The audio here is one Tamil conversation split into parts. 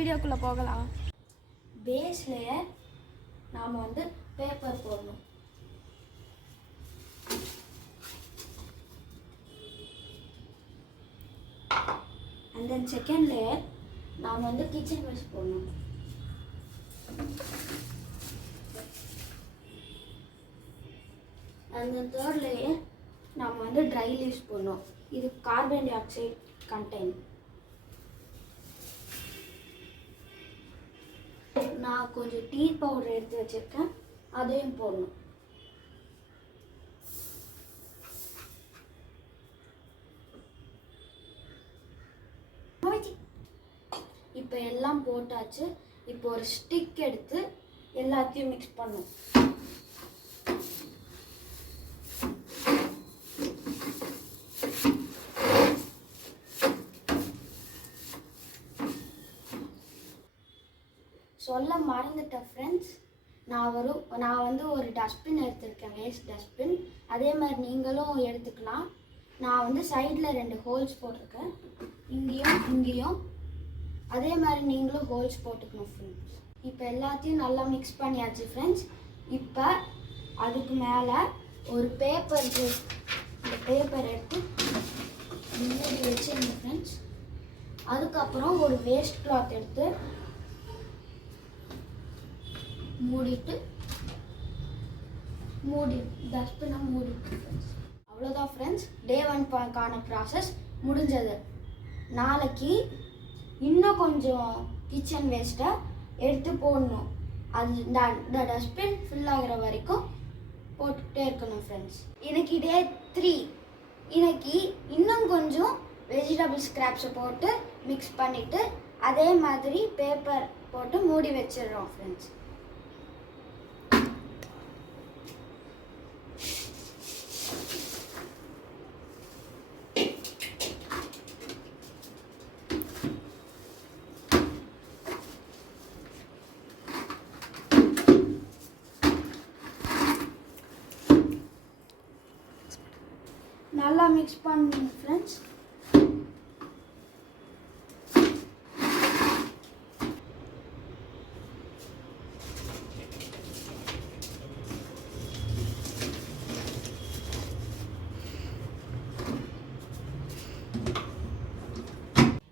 வீடியோக்குள்ளே போகலாம். பேஸ் லேயர் நாம் வந்து பேப்பர் போடணும். அண்ட் தென் செகண்ட் லேயர் நாம் வந்து கிச்சன் வேஸ்ட் போடணும். அண்ட் தென் தேர்ட் லேயர் நாம் வந்து ட்ரை லீவ்ஸ் போடணும். இது கார்பன் டை ஆக்சைடு கண்டெய்ன். நான் கொஞ்சம் டீ பவுடர் எடுத்து வச்சிருக்கேன், அதையும் போடணும். இப்போ எல்லாம் போட்டாச்சு. இப்போ ஒரு ஸ்டிக் எடுத்து எல்லாத்தையும் மிக்ஸ் பண்ணும். சொல்ல மறந்துட்டேன் ஃப்ரெண்ட்ஸ், நான் வந்து ஒரு டஸ்ட்பின் எடுத்துருக்கேன், வேஸ்ட் டஸ்ட்பின். அதே மாதிரி நீங்களும் எடுத்துக்கலாம். நான் வந்து சைடில் 2 ஹோல்ஸ் போட்டிருக்கேன், இங்கேயும் இங்கேயும். அதே மாதிரி நீங்களும் ஹோல்ஸ் போட்டுக்கணும் ஃப்ரெண்ட்ஸ். இப்போ எல்லாத்தையும் நல்லா மிக்ஸ் பண்ணியாச்சு ஃப்ரெண்ட்ஸ். இப்போ அதுக்கு மேலே ஒரு பேப்பருக்கு இந்த பேப்பர் எடுத்து மூடி வச்சுருங்க ஃப்ரெண்ட்ஸ். அதுக்கப்புறம் ஒரு வேஸ்ட் கிளாத் எடுத்து மூடிட்டு டஸ்ட்பினை மூடிட்டு ஃப்ரெண்ட்ஸ். அவ்வளோதான் ஃப்ரெண்ட்ஸ், டே 1 ப்ராசஸ் முடிஞ்சது. நாளைக்கு இன்னும் கொஞ்சம் கிச்சன் வேஸ்ட்டை எடுத்து போடணும். அது இந்த டஸ்ட்பின் ஃபில் ஆகிற வரைக்கும் போட்டுக்கிட்டே இருக்கணும் ஃப்ரெண்ட்ஸ். இன்னைக்கு டே 3. இன்னைக்கு இன்னும் கொஞ்சம் வெஜிடபிள் ஸ்க்ராப்ஸை போட்டு மிக்ஸ் பண்ணிவிட்டு அதே மாதிரி பேப்பர் போட்டு மூடி வச்சிடுறோம் ஃப்ரெண்ட்ஸ். நல்லா மிக்ஸ் பண்ணுங்க ஃப்ரெண்ட்ஸ்.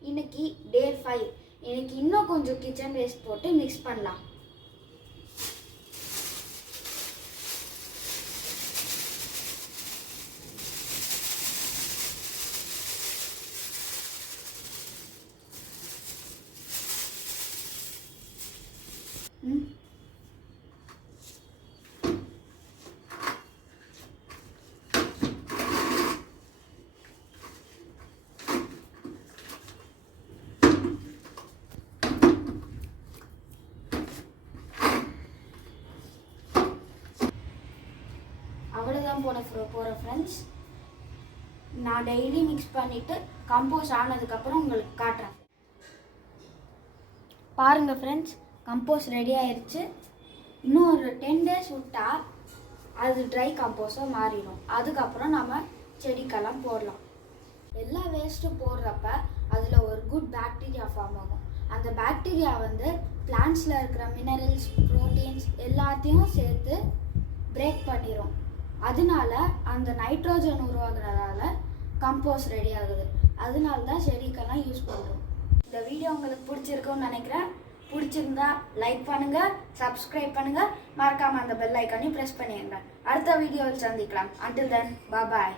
இன்னைக்கு டே 5. இன்னைக்கு இன்னும் கொஞ்சம் கிச்சன் வேஸ்ட் போட்டு மிக்ஸ் பண்ணலாம். அவ்வளோதான் போகிற ஃப்ரெண்ட்ஸ். நான் டெய்லி மிக்ஸ் பண்ணிவிட்டு கம்போஸ் ஆனதுக்கப்புறம் உங்களுக்கு காட்டுறேன். பாருங்கள் ஃப்ரெண்ட்ஸ், கம்போஸ் ரெடி ஆயிடுச்சு. இன்னும் ஒரு 10 days விட்டால் அது ட்ரை கம்போஸாக மாறிடும். அதுக்கப்புறம் நம்ம செடிக்கெல்லாம் போடலாம். எல்லா வேஸ்ட்டும் போடுறப்ப அதில் ஒரு குட் பாக்டீரியா ஃபார்ம் ஆகும். அந்த பாக்டீரியா வந்து பிளான்ட்ஸில் இருக்கிற மினரல்ஸ், ப்ரோட்டீன்ஸ் எல்லாத்தையும் சேர்த்து பிரேக் பண்ணிடும். அதனால அந்த நைட்ரோஜன் உருவாகிறதால கம்போஸ் ரெடி ஆகுது. அதனால தான் செடிக்கெல்லாம் யூஸ் பண்ணுறோம். இந்த வீடியோ உங்களுக்கு பிடிச்சிருக்குன்னு நினைக்கிறேன். பிடிச்சிருந்தா லைக் பண்ணுங்கள், சப்ஸ்கிரைப் பண்ணுங்கள், மறக்காமல் அந்த பெல் ஐக்கானையும் ப்ரெஸ் பண்ணிடுங்க. அடுத்த வீடியோவில் சந்திக்கலாம். Until then, bye bye.